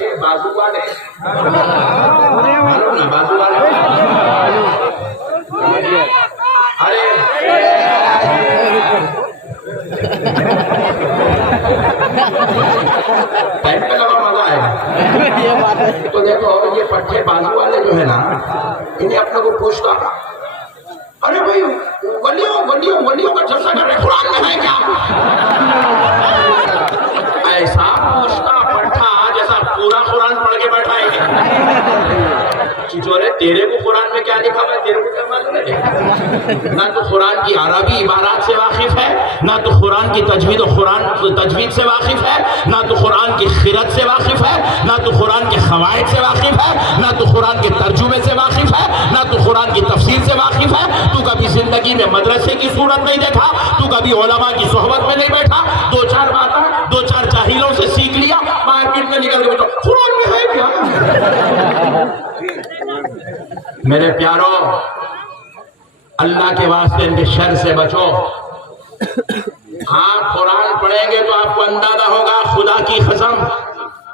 پٹھے بازو والے معلوم نا بازو والے ارے پینٹ پہ لگا مزہ آئے گا. تو دیکھو یہ پٹھے بازو والے جو ہے نا انہیں اپنے کو پوچھتا ارے بھائی ولیوں کا جلسہ کر رہے قرآن میں ہے کیا؟ ایسا پوچھتا پٹھا جیسا پورا قرآن پڑھ کے بیٹھا ہے. چچورے تیرے کو قرآن میں کیا لکھا ہوا ہے تیرے کو کیا معلوم ہے؟ نہ تو قرآن کی عربی عبارات سے واقف ہے, نہ تو قرآن کی تجوید تجوید سے واقف ہے, نہ تو قرآن کی خرد سے واقف ہے, نہ تو قرآن کے قواعد سے واقف ہے, نہ تو قرآن کے ترجمے سے واقف ہے, نہ تو قرآن کی تفسیر سے واقف ہے. تو کبھی زندگی میں مدرسے کی صورت نہیں دیکھا, تو کبھی علماء کی صحبت میں نہیں بیٹھا, دو چار باتیں دو چار جاہلوں سے سیکھ لیا, مارکیٹ میں نکل کے بیٹھا قرآن میں ہے کیا؟ میرے پیارو اللہ کے واسطے ان کے شر سے بچو. آپ قرآن پڑھیں گے تو آپ کو اندازہ ہوگا خدا کی قسم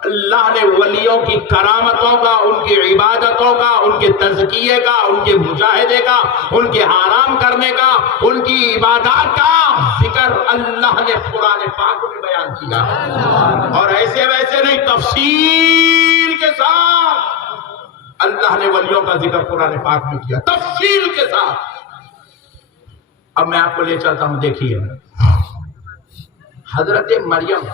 اللہ نے ولیوں کی کرامتوں کا, ان کی عبادتوں کا, ان کے تزکیے کا, ان کے مجاہدے کا, ان کے آرام کرنے کا, ان کی عبادات کا ذکر اللہ نے قرآن پاک میں بیان کیا. اور ایسے ویسے نہیں, تفصیل کے ساتھ اللہ نے ولیوں کا ذکر قرآن پاک میں کیا, تفصیل کے ساتھ. اب میں آپ کو لے چلتا ہوں, دیکھیے حضرت مریم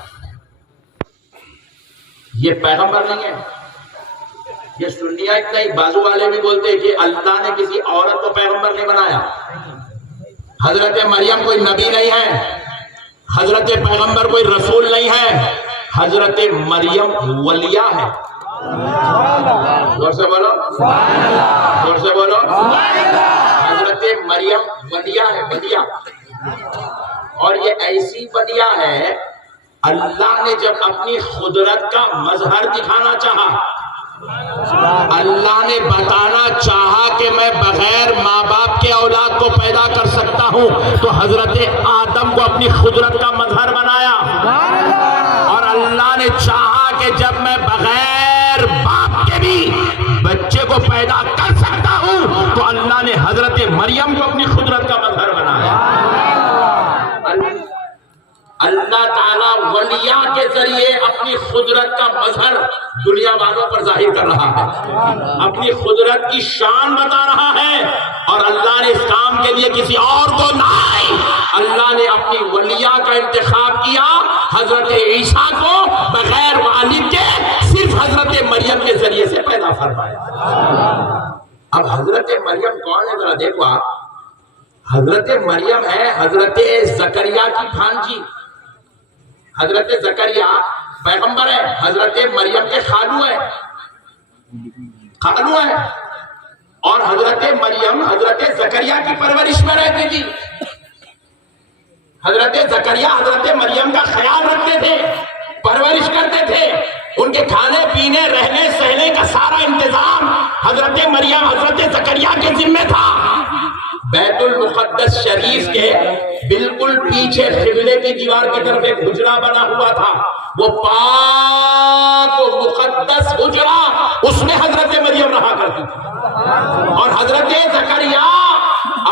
یہ پیغمبر نہیں ہے, یہ سنیات نہیں, بازو والے بھی بولتے ہیں کہ اللہ نے کسی عورت کو پیغمبر نہیں بنایا. حضرت مریم کوئی نبی نہیں ہے, حضرت پیغمبر کوئی رسول نہیں ہے, حضرت مریم ولیہ ہے. زور سے بولو, زور سے بولو. حضرت مریم ولیہ ہے, ولیہ. اور یہ ایسی ولیہ ہے اللہ نے جب اپنی قدرت کا مظہر دکھانا چاہا, اللہ نے بتانا چاہا کہ میں بغیر ماں باپ کے اولاد کو پیدا کر سکتا ہوں, تو حضرت آدم کو اپنی قدرت کا مظہر بنایا. اور اللہ نے چاہا کہ جب میں بغیر باپ کے بھی بچے کو پیدا کر سکتا ہوں, تو اللہ نے حضرت مریم کو اپنی قدرت کا مظہر بنایا. اللہ تعالیٰ ولیہ کے ذریعے اپنی قدرت کا مظہر دنیا والوں پر ظاہر کر رہا ہے, اپنی قدرت کی شان بتا رہا ہے. اور اللہ نے اس کام کے لیے کسی اور کو نہیں, اللہ نے اپنی ولیہ کا انتخاب کیا, حضرت عیسیٰ کو بغیر والد کے صرف حضرت مریم کے ذریعے سے پیدا فرمایا. اب حضرت مریم کون ہے ذرا دیکھو آپ. حضرت مریم ہے حضرت زکریا کی بھانجی. حضرت زکریا پیغمبر ہے, حضرت مریم کے خالو ہے, خالو ہے. اور حضرت مریم حضرت زکریا کی پرورش میں رہتی تھی. حضرت زکریا حضرت مریم کا خیال رکھتے تھے, پرورش کرتے تھے, ان کے کھانے پینے رہنے سہنے کا سارا انتظام حضرت مریم حضرت زکریا کے ذمہ تھا. بیت المقدس شریف کے بالکل پیچھے قبلے کی دیوار کی طرف ایک حجرہ بنا ہوا تھا, وہ پاک و مقدس حجرہ, اس میں حضرت مریم رہا کرتی تھی. اور حضرت زکریا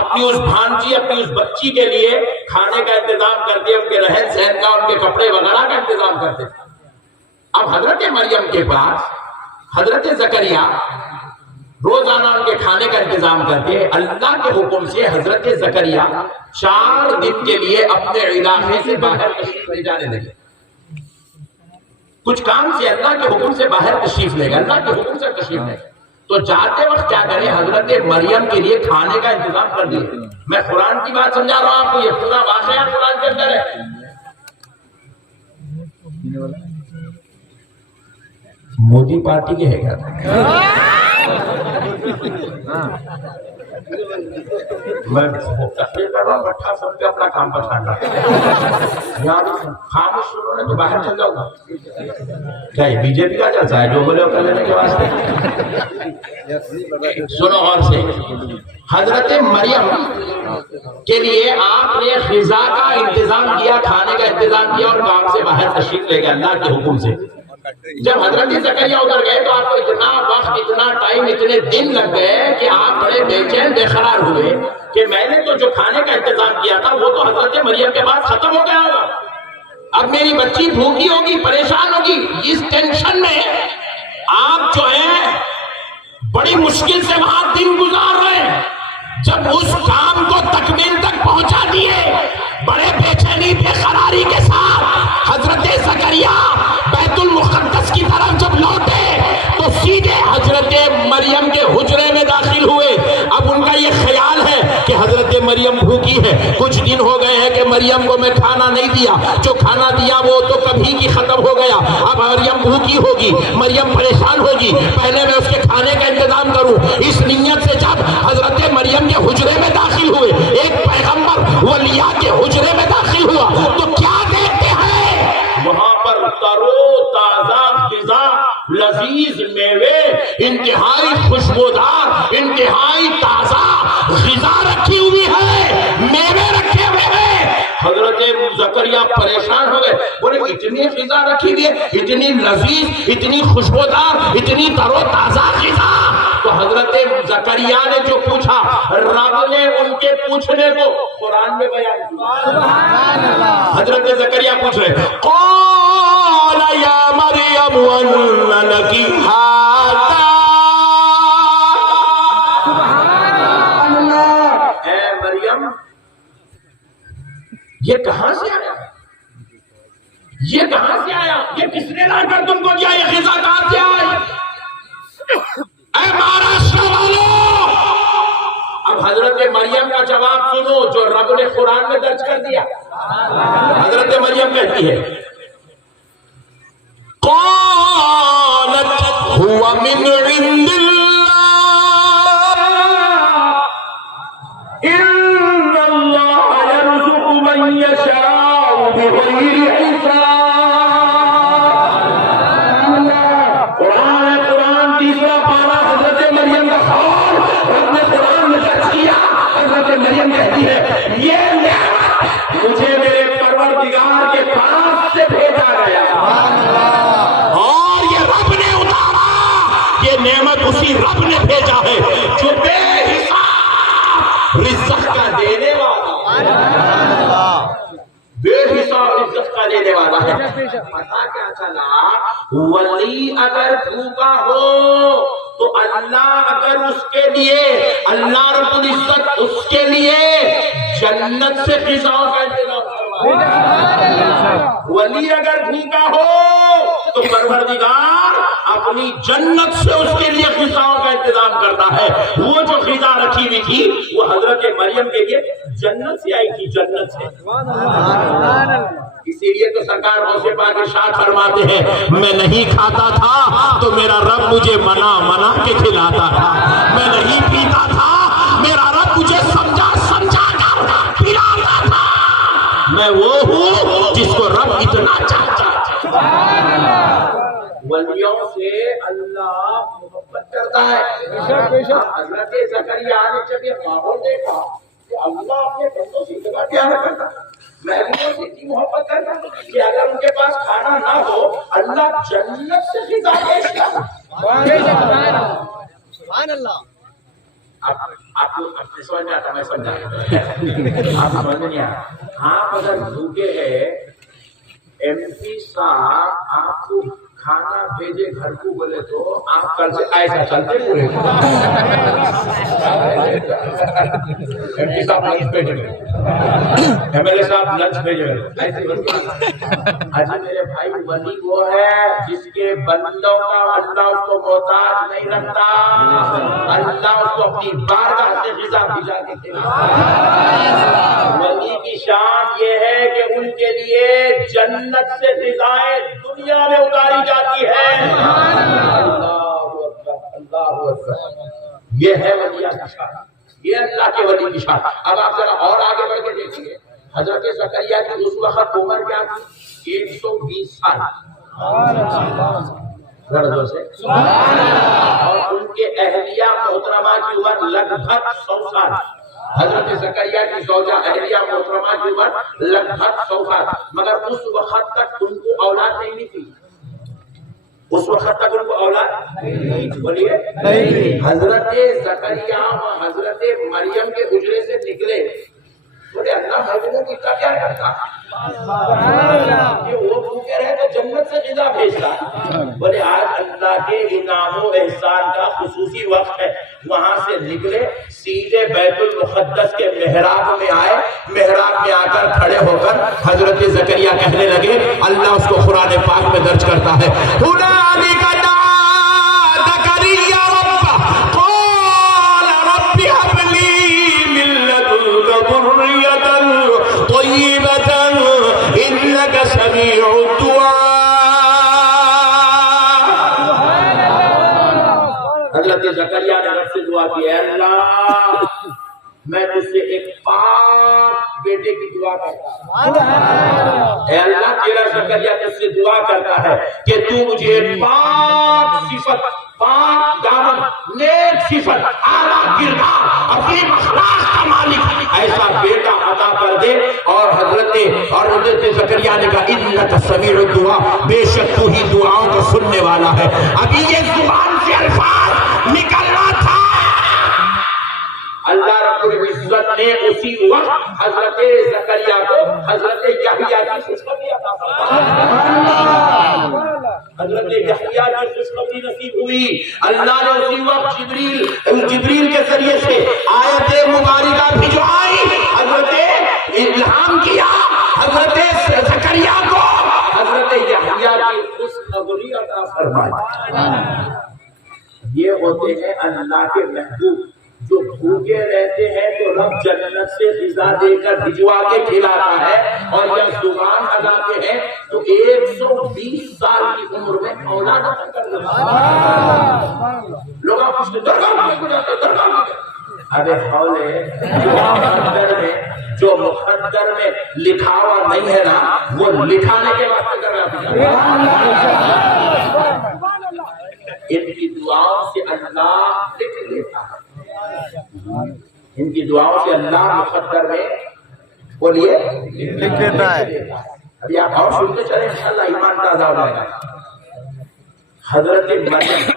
اپنی اس بھانجی اپنی اس بچی کے لیے کھانے کا انتظام کرتے, ان کے رہن سہن کا, ان کے کپڑے وغیرہ کا انتظام کرتے. اب حضرت مریم کے پاس حضرت زکریا روزانہ ان کے کھانے کا انتظام کرتے. اللہ کے حکم سے حضرت زکریا 4 دن کے لیے اپنے علاقے سے باہر تشریف لے جانے لگے. کچھ کام سے اللہ کے حکم سے باہر تشریف لے گئے, اللہ کے حکم سے تشریف لے گئے. تو جاتے وقت کیا کریں, حضرت مریم کے لیے کھانے کا انتظام کر دیے. میں قرآن کی بات سمجھا رہا ہوں آپ کو, یہ پورا واقعہ قرآن کے اندر ہے. مودی پارٹی کے ہے کیا؟ میں تقریر کر رہا ہوں, بٹھا سب کے اپنا کام پر چھاڑ رہا یار خاموش شروع نے تو باہر چل جاؤ گا. کیا یہ بی جے پی کا جلسہ ہے جو بولے وہ کر لینے کے واسطے؟ سنو اور سے, حضرت مریم کے لیے آپ نے غذا کا انتظام کیا, کھانے کا انتظام کیا, اور کام سے باہر تشریف لے گئے اللہ کے حکم سے. جب حضرت زکریا ادھر گئے تو آپ کو اتنا وقت، اتنا ٹائم، اتنے دن لگ گئے کہ آپ بڑے بے چین بے قرار ہوئے کہ میں نے تو جو کھانے کا انتظام کیا تھا وہ تو حضرت مریم کے بعد ختم ہو گیا ہوگا، اب میری بچی بھوکی ہوگی، پریشان ہوگی۔ اس ٹینشن میں آپ جو ہے بڑی مشکل سے وہاں دن گزار رہے ہیں۔ جب اس کام کو تکمیل تک پہنچا دیے، بڑے بے چینی بے قراری کے ساتھ حضرت زکریا بیت المقدس کی طرف جب لوٹے تو سیدھے حضرت مریم کے حجرے میں داخل ہوئے۔ اب ان کا یہ خیال ہے کہ حضرت مریم بھوکی ہے، کچھ دن ہو گئے ہیں کہ مریم کو میں کھانا نہیں دیا، جو کھانا دیا وہ تو کبھی کی ختم ہو گیا، اب مریم بھوکی ہوگی، مریم پریشان ہوگی، پہلے میں اس کے کھانے کا انتظام کروں۔ اس نیت سے جب حضرت مریم کے حجرے میں داخل ہوئے، ایک پیغمبر ولیاء کے حجرے میں داخل ہوا تو کیا دیکھتے ہیں؟ وہاں پر ترو تازہ غذا، لذیذ میوے، انتہائی خوشبودار، انتہائی تازہ غذا رکھی ہوئی ہے، میوے رکھے ہوئے ہیں۔ حضرت زکریا پریشان ہو گئے، بولے اتنی غذا رکھی ہوئی ہے، اتنی لذیذ، اتنی خوشبودار، اتنی ترو تازہ غذا۔ تو حضرت زکریا نے جو پوچھا، رب نے ان کے پوچھنے کو قرآن میں بیان کیا۔ حضرت زکریا پوچھ رہے، قال یا مریم ان لکی ھذا، اے مریم یہ کہاں سے آیا؟ یہ کہاں سے آیا؟ یہ کس نے لا کر تم کو دیا؟ یہ غذا کہاں سے آئی؟ اے مہاراشٹر والوں، اب حضرت مریم کا جواب سنو جو رب نے قرآن میں درج کر دیا۔ حضرت مریم کہتی ہے، قالت هو من عند اللہ ان اللہ یرزق من یشاء بغیر حساب۔ قرآن تیسرا پارہ، حضرت مریم کا خوف رب نے قرآن میں درج کیا۔ حضرت مریم کہتی ہے یہ نعمت مجھے میرے پروردگار کے پاس سے بھیجا گیا اور یہ رب نے اتارا، یہ نعمت اسی رب نے بھیجا ہے جو بے حساب رزق کا دینے والا، بے حساب رزق کا دینے والا ہے۔ پتہ کیا چلا؟ ولی اگر بھوکا ہو تو اللہ اگر اس کے لیے، اللہ رب العزت اس کے لیے جنت سے غذاؤں کا انتظام کروا۔ ولی اگر بھوکا ہو تو پروردگار اپنی جنت سے اس کے لیے غذاؤں کا انتظام کرتا ہے۔ وہ جو غذا رکھی ہوئی تھی وہ حضرت مریم کے لیے جنت سے آئی تھی، جنت سے۔ اسی لیے تو سرکار غوث پاک ارشاد فرماتے ہیں، میں نہیں کھاتا تھا تو میرا رب مجھے منا منا کے کھلاتا تھا، میں نہیں پیتا تھا میرا رب مجھے سمجھا سمجھا کر پلاتا تھا، میں وہ ہوں جس کو رب اتنا چاہتا ہے۔ ولیوں سے اللہ محبت کرتا ہے۔ حضرت زکریا نے جب یہ ماحول دیکھا کہ اللہ اپنے بندوں سے اتنا پیار کرتا، محبوبوں سے اتنی محبت کرتا کہ اگر ان کے پاس کھانا نہ ہو اللہ جنت سے غذا پیش کرتا۔ سبحان اللہ۔ آپ کو سمجھ میں آتا، میں سمجھا آپ سمجھ نہیں آتا۔ آپ اگر بھوکے ہیں، ایم پی صاحب آپ کو کھانا بھیجے گھر کو بولے تو آپ کل سے ایسا چلتے پورے ایم پی صاحب لنچ بھیجے گئے، ایم ایل اے صاحب لنچ بھیجے گئے، ایسے آج میرے بھائی ولی وہ ہے جس کے بندوں کا اللہ اس کو محتاج نہیں رکھتا، اللہ اس کو اپنی بارگاہ سے غذا بھیجا کے دیتا۔ ولی کی شان یہ ہے کہ ان کے لیے جنت سے غذائیں دنیا میں اتاری جاتی ہے۔ اللہ اکبر، اللہ اکبر۔ یہ ہے ولی کی شان، یہ اللہ کے ولی کی شان۔ اب آپ ذرا اور آگے بڑھ کے دیکھیے، حضرت زکریا کی اس وقت عمر کیا تھی؟ 120 سال غرضوں سے، اور ان کے اہلیہ محترمہ کی عمر لگ بھگ 100 سال۔ حضرت زکریا کی زوجہ اہلیہ محترمہ کی عمر لگ بھگ 100 سال، مگر اس وقت تک ان کو اولاد نہیں تھی۔ اس وقت تک ان کو اولاد بولیے حضرت زکریا و حضرت مریم کے حجرے سے نکلے، بولے اللہ مریم کی کیا کرتا کہ وہ بھوکے رہے تو جنت سے غذا بھیجتا، بولے آج اللہ کے انعام و احسان کا خصوصی وقت ہے، وہاں سے نکلے سیدھے بیت المقدس کے محراب میں آئے، محراب میں آ کر کھڑے ہو کر حضرت زکریا کہنے لگے، اللہ اس کو قرآن پاک میں درج کرتا ہے، هنالك دعا زكريا ربه قال رب هب لي من لدنك ذرية طيبة إنك سميع الدعاء۔ حضرت زکریا نے رب سے دعا کی، اے اللہ میں تجھ سے ایک پاک بیٹے کی دعا کرتا ہوں، اے اللہ تیرا زکریا تجھ سے دعا کرتا ہے کہ تو مجھے پاک صفت، پاک دامن، نیک صفت، اعلیٰ کردار، عظیم اخلاق کا مالک ایسا بیٹا عطا کر دے۔ اور حضرت زکریا نے کہا انک سمیع الدعاء، بے شک تو ہی دعاؤں کو سننے والا ہے۔ ابھی یہ زبان سے الفاظ نکلنا تھا، اللہ رب العزت نے اسی وقت حضرت زکریا کو حضرت یحییٰ کی خوشخبری عطا فرمائی، حضرت یحییٰ کی خوشخبری نصیب ہوئی۔ اللہ نے اسی وقت جبریل کے ذریعے سے آیت مبارکہ بھجوائی، حضرت الہام کیا حضرت زکریا کو، حضرت یحییٰ کی خوشخبری عطا فرمائی۔ یہ ہوتے ہیں اللہ کے محبوب، جو بھوکے رہتے ہیں تو رب جنت سے غذا دے کر بھجوا کے کھلاتا ہے، اور جب زبان اڑاتے ہیں تو 120 سال کی عمر میں اولاد عطا کر دیتا ہے۔ لوگ آپ کو درگاہ میں جاتے ہیں، ارے حولے جو مقدر میں لکھا ہوا نہیں ہے نا، وہ لکھانے کے واسطے کر رہا ہے۔ ان کی دعاؤں سے اللہ لکھ لیتا ہے، ان کی دعاؤں سے اللہ مقدر میں بولیے لکھ دیتا ہے۔ ابھی آپ اور سنتے چلیں انشاءاللہ ایمان تازہ ہو جائے گا۔ حضرت مریم